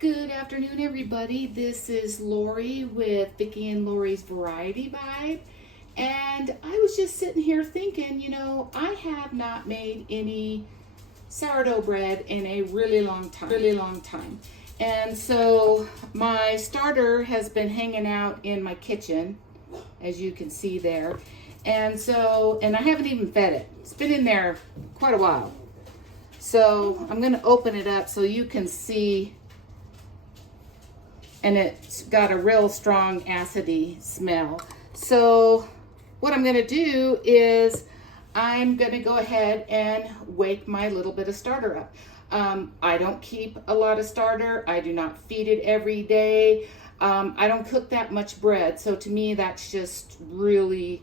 Good afternoon, everybody. This is Lori with Vicki and Lori's Variety Vibe. And I was just sitting here thinking, I have not made any sourdough bread in a really long time. And so my starter has been hanging out in my kitchen, as you can see there. And I haven't even fed it. It's been in there quite a while. So I'm going to open it up so you can see. And it's got a real strong acidy smell. So what I'm gonna do is I'm gonna go ahead and wake my little bit of starter up. I don't keep a lot of starter. I do not feed it every day. I don't cook that much bread. So to me, that's just really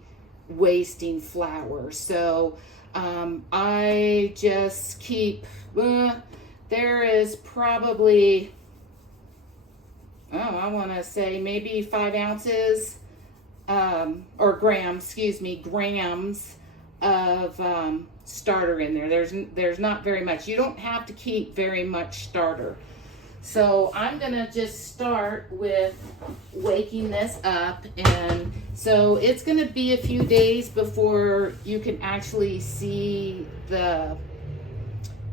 wasting flour. So I just keep, there is probably, I want to say maybe 5 ounces or grams of starter in there. There's not very much. You don't have to keep very much starter. So I'm gonna just start with waking this up, and so it's gonna be a few days before you can actually see the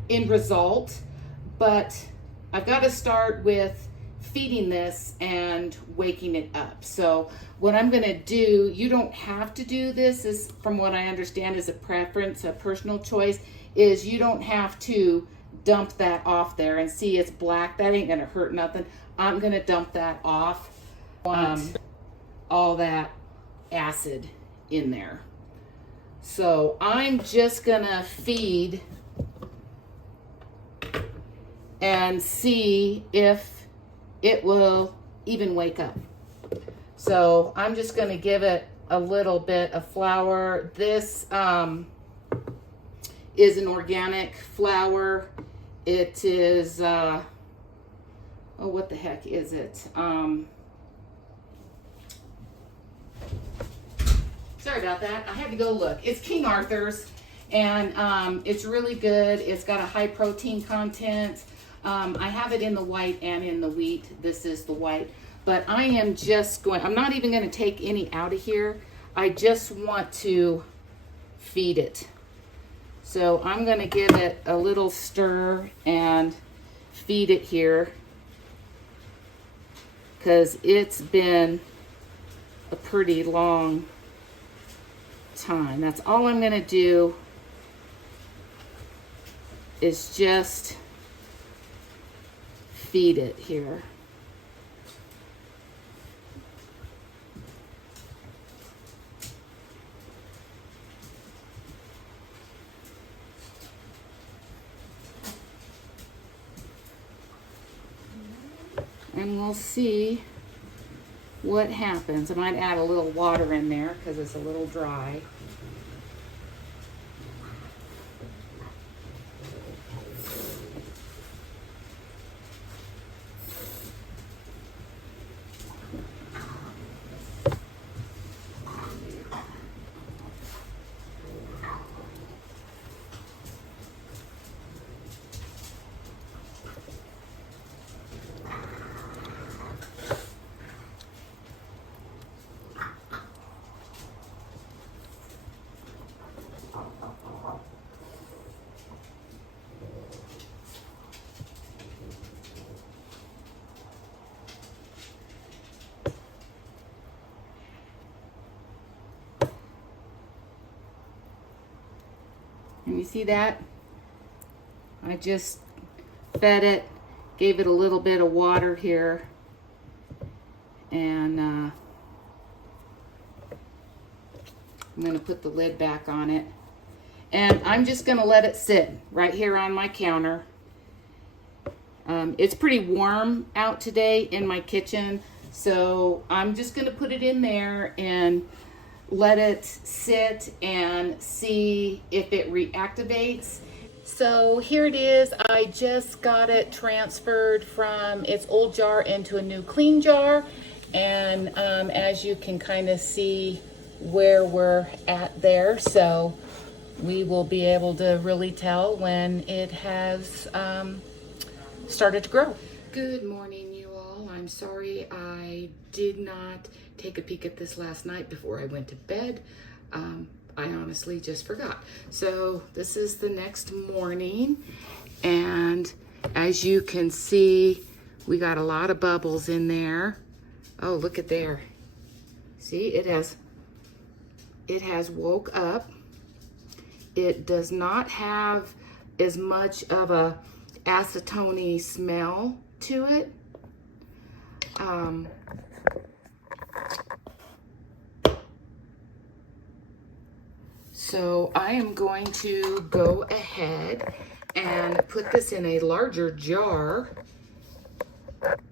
end result, but I've got to start with feeding this and waking it up. So what I'm going to do, you don't have to do this, is from what I understand is a preference, a personal choice, is you don't have to dump that off there. And see, it's black. That ain't going to hurt nothing. I'm going to dump that off. All that acid in there. So I'm just going to feed and see if it will even wake up. So I'm just going to give it a little bit of flour. This is an organic flour. It is, what the heck is it? Sorry about that. I had to go look. It's King Arthur's, and it's really good. It's got a high protein content. I have it in the white and in the wheat. This is the white. But I am just I'm not even going to take any out of here. I just want to feed it. So I'm going to give it a little stir and feed it here, because it's been a pretty long time. That's all I'm going to do, is just feed it here. And we'll see what happens. I might add a little water in there because it's a little dry. And you see that? I just fed it, gave it a little bit of water here, and I'm going to put the lid back on it. And I'm just going to let it sit right here on my counter. It's pretty warm out today in my kitchen, so I'm just going to put it in there and let it sit and see if it reactivates. So here it is. I just got it transferred from its old jar into a new clean jar, and as you can kind of see where we're at there, so we will be able to really tell when it has started to grow. Good morning, you all. I'm sorry I did not take a peek at this last night before I went to bed. I honestly just forgot. So this is the next morning, and as you can see, we got a lot of bubbles in there. Oh, look at there. See, it has woke up. It does not have as much of a acetone smell to it. So I am going to go ahead and put this in a larger jar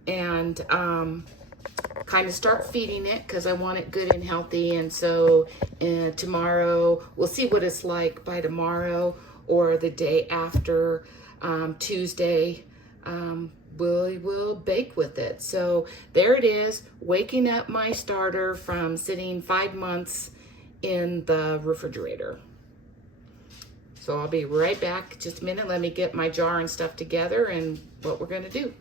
and kind of start feeding it because I want it good and healthy. And so tomorrow, we'll see what it's like by tomorrow or the day after, Tuesday. We will bake with it. So there it is, waking up my starter from sitting 5 months in the refrigerator. So I'll be right back just a minute. Let me get my jar and stuff together and what we're gonna do.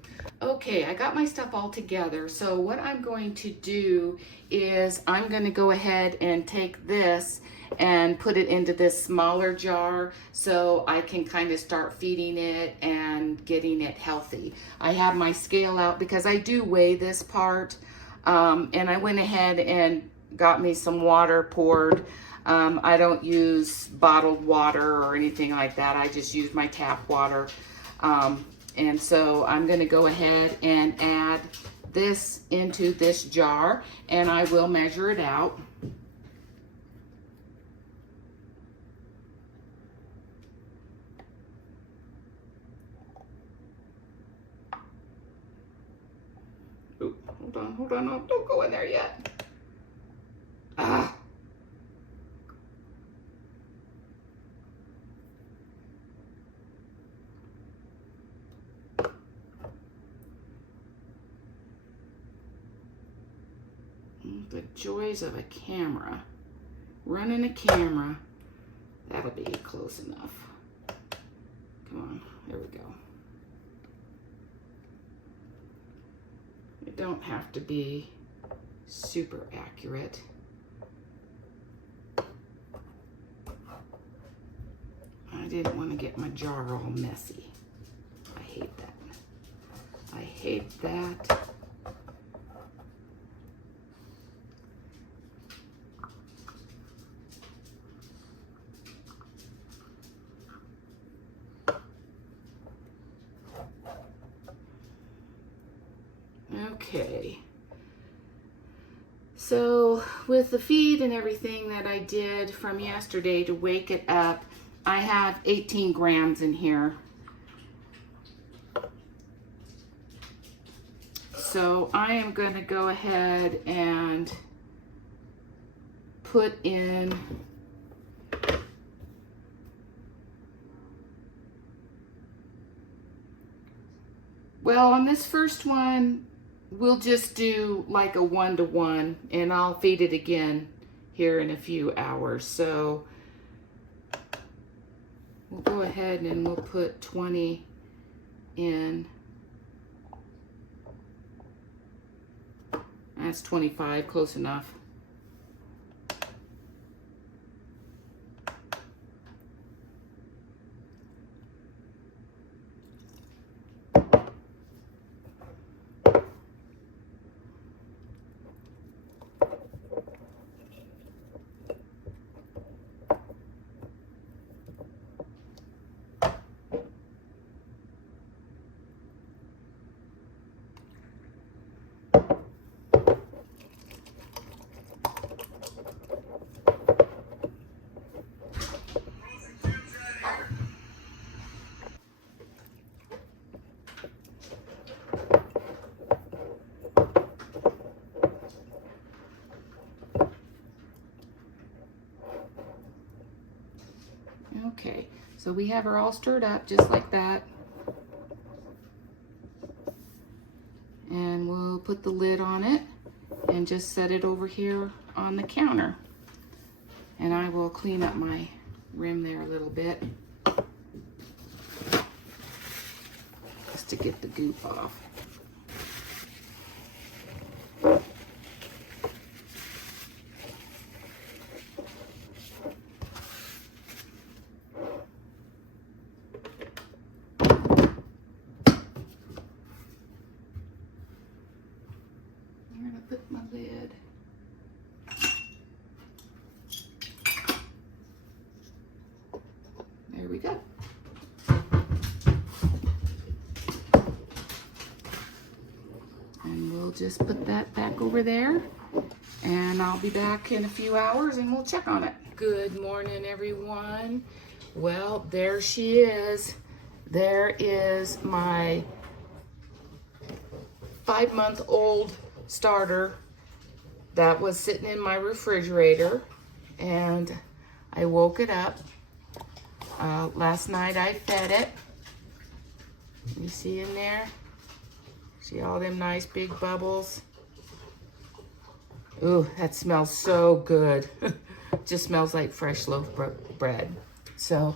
Okay, I got my stuff all together. So what I'm going to do is I'm gonna go ahead and take this and put it into this smaller jar so I can kind of start feeding it and getting it healthy. I have my scale out because I do weigh this part, and I went ahead and got me some water poured. I don't use bottled water or anything like that. I just use my tap water. And so I'm gonna go ahead and add this into this jar and I will measure it out. Ooh, hold on, no, don't go in there yet. Ah. The joys of a camera. Running a camera. That'll be close enough. Come on, there we go. It don't have to be super accurate. I didn't want to get my jar all messy. I hate that. I hate that. Okay, so with the feed and everything that I did from yesterday to wake it up, I have 18 grams in here. So I am going to go ahead and put in on this first one, we'll just do like a 1-to-1 and I'll feed it again here in a few hours. So we'll go ahead and we'll put 20 in. That's 25, close enough. Okay, so we have her all stirred up just like that. And we'll put the lid on it and just set it over here on the counter. And I will clean up my rim there a little bit just to get the goop off. go. And we'll just put that back over there. And I'll be back in a few hours and we'll check on it. Good morning, everyone. Well, there she is. There is my 5-month-old starter that was sitting in my refrigerator, and I woke it up. Last night I fed it. You see in there? See all them nice big bubbles? Ooh, that smells so good. Just smells like fresh loaf bread. So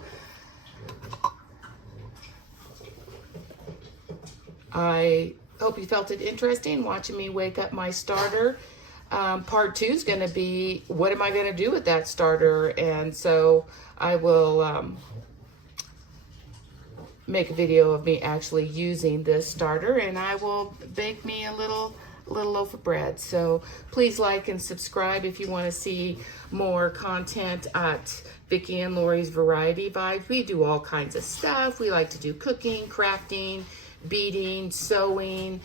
I hope you felt it interesting watching me wake up my starter. Part 2 is going to be, what am I going to do with that starter? And so I will make a video of me actually using this starter, and I will bake me a little loaf of bread. So please like and subscribe if you want to see more content at Vicki and Lori's Variety Vibes. We do all kinds of stuff. We like to do cooking, crafting, beading, sewing,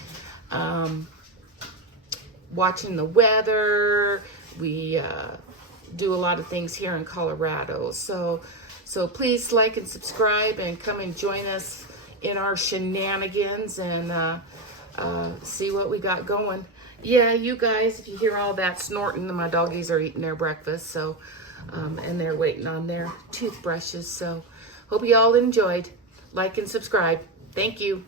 watching the weather. We do a lot of things here in Colorado. So please like and subscribe and come and join us in our shenanigans and see what we got going. Yeah, you guys, if you hear all that snorting, my doggies are eating their breakfast, so and they're waiting on their toothbrushes. So hope you all enjoyed. Like and subscribe. Thank you.